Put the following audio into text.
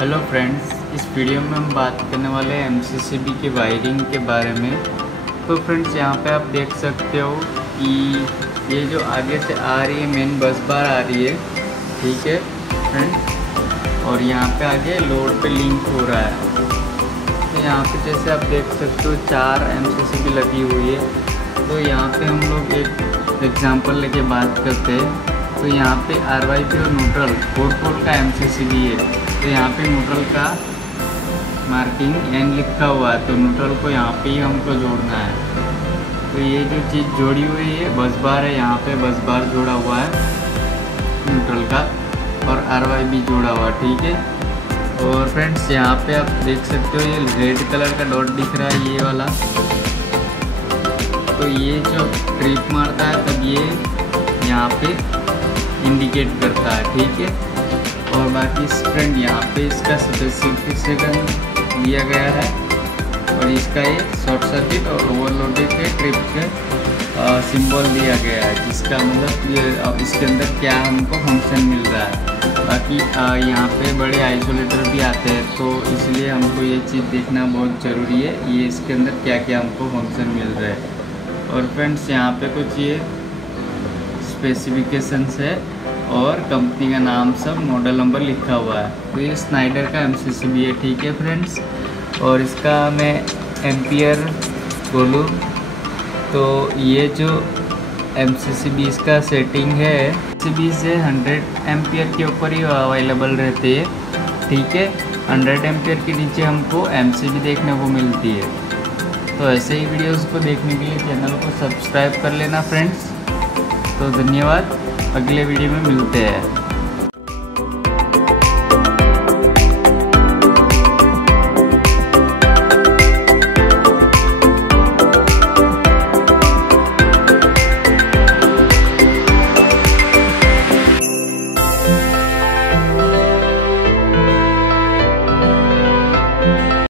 Hello friends, इस video में हम बात करने वाले हैं MCCB की वायरिंग के बारे में। तो फ्रेंड्स, यहाँ पे आप देख सकते हो कि ये जो आगे से आ रही है मेन बस बार आ रही है, ठीक है फ्रेंड्स, और यहाँ पे आगे लोड पे लिंक हो रहा है। तो यहाँ पे जैसे आप देख सकते हो 4 MCCB लगी हुई है। तो यहाँ पे हम लोग एक एग्जांपल लेके बात करते हैं। तो यहाँ पे RYP और न्यूट्रल 4 पोल का MCCB है। तो यहाँ पे न्यूट्रल का मार्किंग N लिखा हुआ है, तो न्यूट्रल को यहाँ पे ही हमको जोड़ना है। तो ये जो चीज़ जोड़ी हुई है बस बार है, यहाँ पे बस बार जोड़ा हुआ है न्यूट्रल का, और RYP जोड़ा हुआ, ठीक है। और फ्रेंड्स, यहाँ पे आप देख सकते हो ये रेड कलर का डॉट दिख रहा है, ये वाला। तो ये जो ट्रिप मारता है तब ये यहाँ पे इंडिकेट करता है, ठीक है। और बाकी फ्रेंड यहाँ पे इसका स्पेसिफिकेशन दिया गया है, और इसका ये शॉर्ट सर्किट और ओवरलोडेड के ट्रिप के सिंबल दिया गया है, जिसका मतलब ये इसके अंदर क्या हमको फंक्शन मिल रहा है। बाकी यहाँ पे बड़े आइसोलेटर भी आते हैं, तो इसलिए हमको ये चीज़ देखना बहुत ज़रूरी है, ये इसके अंदर क्या क्या हमको फंक्शन मिल रहा है। और फ्रेंड्स, यहाँ पे कुछ ये स्पेसिफिकेशंस है और कंपनी का नाम सब मॉडल नंबर लिखा हुआ है। तो ये स्नाइडर का MCCB है, ठीक है फ्रेंड्स। और इसका मैं एम्पियर बोलूँ तो ये जो MCCB इसका सेटिंग है, MCCB से 100 एम्पियर के ऊपर ही अवेलेबल रहते हैं, ठीक है। 100 एम्पियर के नीचे हमको MCB देखने को मिलती है। तो ऐसे ही वीडियोस को देखने के लिए चैनल को सब्सक्राइब कर लेना फ्रेंड्स। तो धन्यवाद, अगले वीडियो में मिलते हैं।